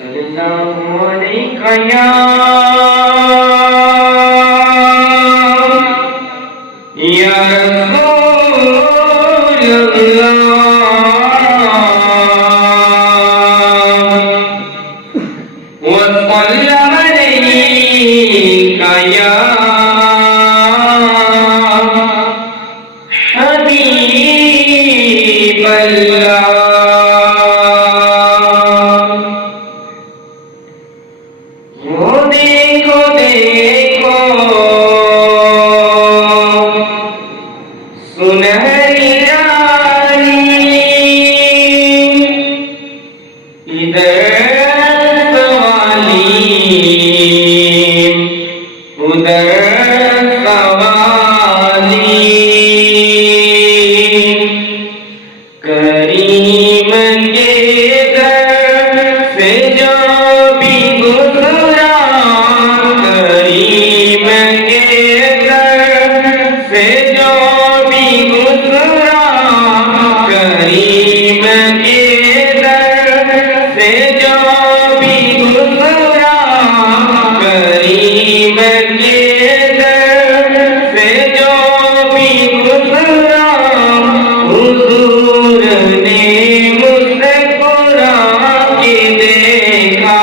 सल्लल्लाहु अलैहि या सुनहरी रानी इधर सवाली उधर सवाली करीम के दर से जो भी गुजरा करीम के दर से जो भी गुजरा करीम के दर से जो भी गुजरा करीम के दर से जो भी गुजरा हुजूर ने मुस्कुरा के देखा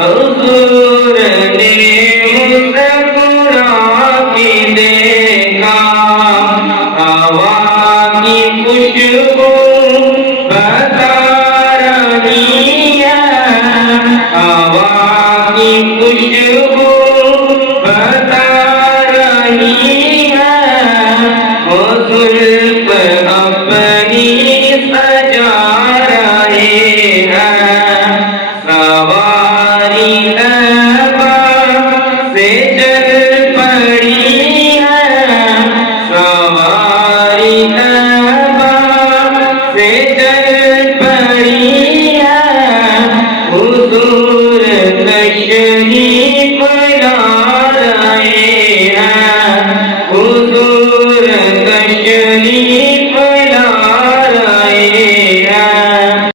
हुजूर ने मुस्कुरा के देखा हवा की खुशबू बता रही है हवा की खुशबू